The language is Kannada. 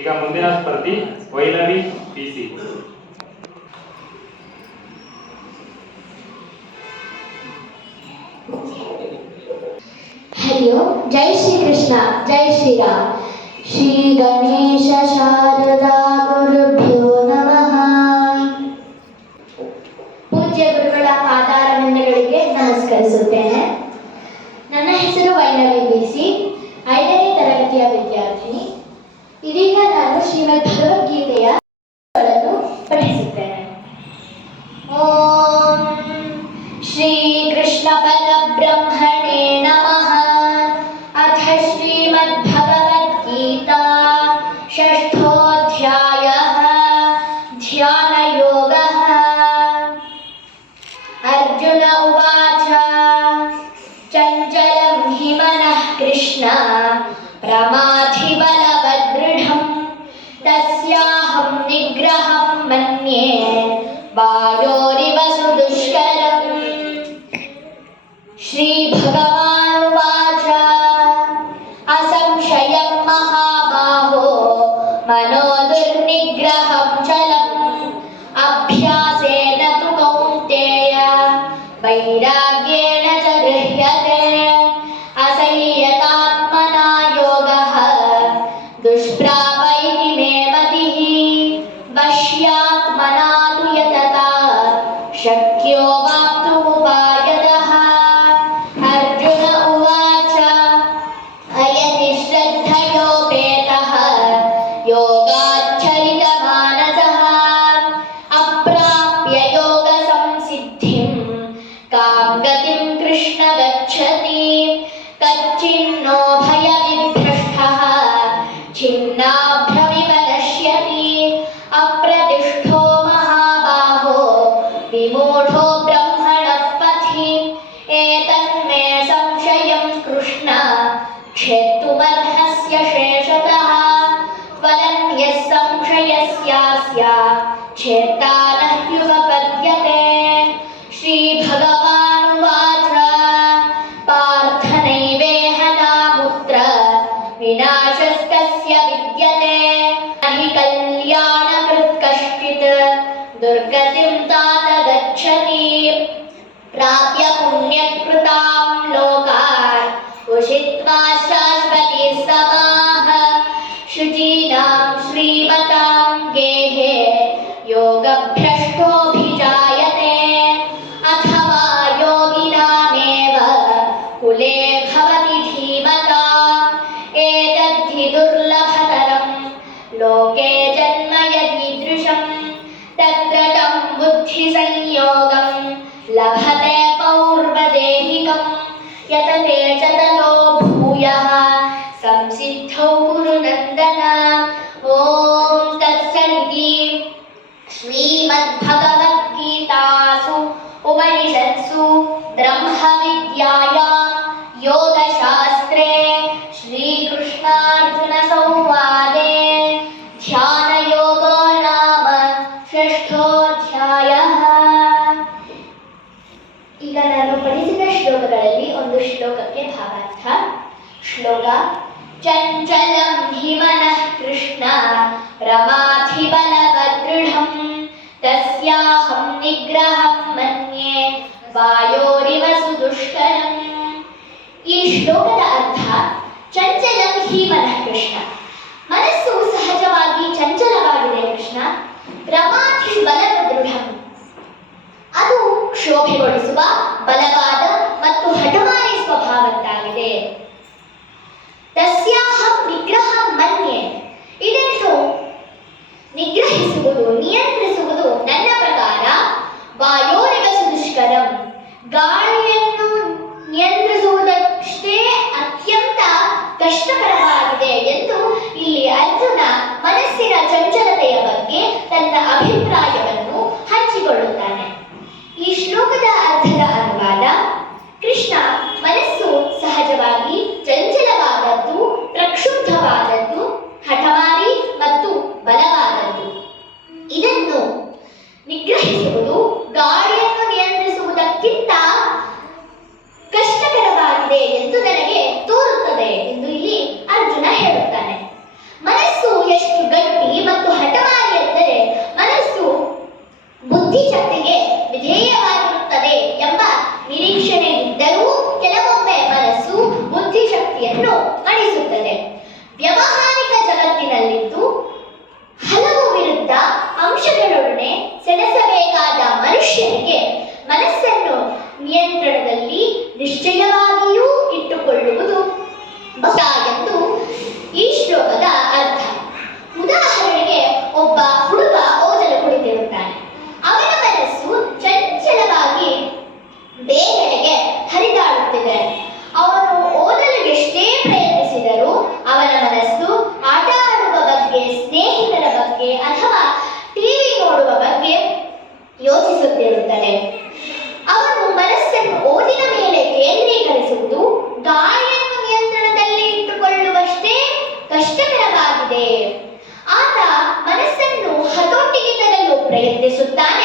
ಈಗ ಮುಂದಿನ ಸ್ಪರ್ಧಿ ವೈಲವಿ ಪಿಸಿ. ಹರಿಯೋ ಜೈ ಶ್ರೀ ಕೃಷ್ಣ, ಜೈ ಶ್ರೀರಾಮ್. ಶ್ರೀ ಗಣೇಶ ಶಾರದಾ ಗುರುಭ್ಯೋ ನಮಃ. ಪೂಜ್ಯ ಗುರುಗಳ ಪಾದಾರವಿಂದಗಳಿಗೆ ನಮಸ್ಕರಿಸುತ್ತೇನೆ. ನನ್ನ ಹೆಸರು ವೈಲವಿ ಪಿಸಿ, 5ನೇ ತರಗತಿಯ ವಿದ್ಯಾರ್ಥಿನಿ. ಇದೀಗ ನಾನು ಶ್ರೀಮದ್ ಭಗವದ್ಗೀತೆಯ ಪಠಿಸುತ್ತೇನೆ. ಓಂ ಶ್ರೀ ಕೃಷ್ಣ ಪರಬ್ರಹ್ಮಣೇ ನಮಃ. ಅಥ ಶ್ರೀಮದ್ ಭಗವದ್ಗೀತಾ ಷಷ್ಠೋಧ್ಯಾಯಃ ಧ್ಯಾನಯೋಗಃ. ಅರ್ಜುನ ಉವಾಚ ಚಂಚಲಂ ಹಿ ಮನಃ ಕೃಷ್ಣ ಪ್ರಮಾಧಿ ಬಲವದೃಢಂ ತಸ್ಯಾಹಂ ನಿಗ್ರಹಂ ಮನ್ಯೇ ವಾಯೋರಿವ ಸುದುಷ್ಕರಂ. ಶ್ರೀ ಭಗವಾನುವಾಚ ಅಸಂಶಯಂ ಮಹಾಬಾಹೋ ಮನೋ ದುರ್ನಿಗ್ರಹಂ ಚಲಂ ಅಭ್ಯಾಸೇನ ತು ಕೌಂತೇಯ ವೈರಾಗ್ಯೇಣ ಚ ಗೃಹ್ಯತೆ. ಅಸಂಯತಾತ್ಮನಾ ಯೋಗಃ ದುಷ್ಪ್ರಾಪೈತಿ ಮೇ ಮತಿಃ ವಶ್ಯಾತ್ಮನಾ ತು ಯತತಾ ಶಕ್ಯೋ ವಾಪ್ತುಮುಪಾಯತಃ. ಅರ್ಜುನ ಉವಾಚ ಅಯತಿ ಶ್ರದ್ಧಯೋಪೇತಃ ಯೋಗಾಚ್ಚರಿತಮಾನಸಃ ಅಪ್ರಾಪ್ಯ ಯೋಗ ಸಂಸಿದ್ಧಿಂ ಕಾಂ ಗತಿಂ ಕೃಷ್ಣ ಗಚ್ಚತಿ. ಕಚ್ಚಿನ್ನೋ ಭಯವಿಭ್ರಷ್ಟಃ ಛಿನ್ನಾಭ್ರಮಿವ ನಶ್ಯತಿ. ಅಪ್ರತಿಷ್ಠೋ ಮಹಾಬಾಹೋ ವಿಮೂಢೋ ಬ್ರಹ್ಮಣಃ ಪಥಿ. ಏತನ್ಮೇ ಸಂಶಯಂ ಕೃಷ್ಣ ಕ್ಷೇತ್ತುಮರ್ಹಸ್ಯ ಶೇಷತಃ. ತ್ವದನ್ಯಃ ಸಂಶಯಸ್ಯಾಸ್ಯ ಛೇತ್ತಾ ನ ಹ್ಯುಪಪದ್ಯತೆ. ಶ್ರೀ ಭಗವಾನುವಾಚ ಪಾರ್ಥ ನೈವೇಹ ನಾಮುತ್ರ ವಿನಾಶಸ್ತಸ್ಯ ವಿದ್ಯತೆ. ನ ಹಿ ಕಲ್ಯಾಣಕೃತ್ ಕಶ್ಚಿತ್ ದುರ್ಗತಿಂ तात ಗಚ್ಚತಿ. ಪ್ರಾಪ್ಯ ಪುಣ್ಯಕೃತಾಂ ಲೋಕಾನ್ ಉಷಿತ್ವಾ ಶಾಶ್ವತಿ ಸಮಾಃ. ಶುಚೀನಾಂ ಶ್ರೀಮತಾಂ ಗೇಹೇ ಯೋಗಭ್ರಷ್ಟೋಭಿಜಾಯತೆ. ಅಥವಾ ಯೋಗಿನಾಮೇವ ಕುಲೇ ಭವತಿ ಧೀಮತಾಂ. ಏತद्धಿ ದುರ್ಲಭತರಂ ಲೋಕೆ ಜನ್ಮ ಯದೀದೃಶಂ. ತತ್ರ ತಂ ಬುದ್ಧಿ ಸಂಯೋಗಂ ಲಭತೆ ಪೌರ್ವದೇಹಿಕಂ. ಯತತೆ ಚ ತತೋ ಭೂಯಃ ಸಂಸಿದ್ಧೌ ಕುರು ನಂದನ. ಓಂ ತತ್ಸದಿತಿ. ಶ್ರೀಮದ್ಭಗವದ್ಗೀತಾಸು ಉಪನಿಷತ್ಸು ಬ್ರಹ್ಮವಿದ್ಯಾಯಾಂ ಯೋಗಶಾಸ್ತ್ರೇ ಶ್ರೀಕೃಷ್ಣಾರ್ಜುನ ಸಂವಾದೇ ಧ್ಯಾನಯೋಗೋ ನಾಮ ಷಷ್ಠೋಧ್ಯಾಯಃ. ಈಗ ನಾನು ಪಠಿಸಿದ ಶ್ಲೋಕಗಳಲ್ಲಿ ಒಂದು ಶ್ಲೋಕಕ್ಕೆ ಭಾವಾರ್ಥ. ಶ್ಲೋಕ: ಚಂಚಲಂ ಹಿ ಮನಃ ಕೃಷ್ಣ ಪ್ರಮಾಧಿ ಬಲವದೃಢಂ ತಸ್ಯಾಹಂ ನಿಗ್ರಹಂ ಮನ್ಯೇ ವಾಯೋರಿವ ಸುದುಷ್ಕರಂ. ಈ ಶ್ಲೋಕದ ಅರ್ಥ: ಚಂಚಲಂ ಹಿ ಮನಃ ಕೃಷ್ಣ, ಮನಸ್ಸು ಸಹಜವಾಗಿ ಚಂಚಲವಾಗಿದೆ ಕೃಷ್ಣ. ಪ್ರಮಾಧಿ ಬಲವದೃಢಂ, ಅದು ಕ್ಷೋಭೆಗೊಳಿಸುವ ಬಲವಾದ ಮತ್ತು ಹಠಮಾರಿ ಸ್ವಭಾವದ್ದಾಗಿದೆ. ತಸ್ಯಾಹಂ ನಿಗ್ರಹಂ ಮನ್ಯೇ, ಇದನ್ನು ನಿಗ್ರಹಿಸುವುದು, ನಿಯಂತ್ರಿಸುವುದು ನನ್ನ ಪ್ರಕಾರ ವಾಯೋರಿವ ಸುದುಷ್ಕರಂ, ಗಾಳಿಯನ್ನು ನಿಯಂತ್ರಿಸುವುದಷ್ಟೇ ಅತ್ಯಂತ ಕಷ್ಟಕರವಾಗಿದೆ ಎಂದು ಇಲ್ಲಿ ಅರ್ಜುನ ಶ್ರೇಷ್ಠವೆನಿಸುತ್ತಾನೆ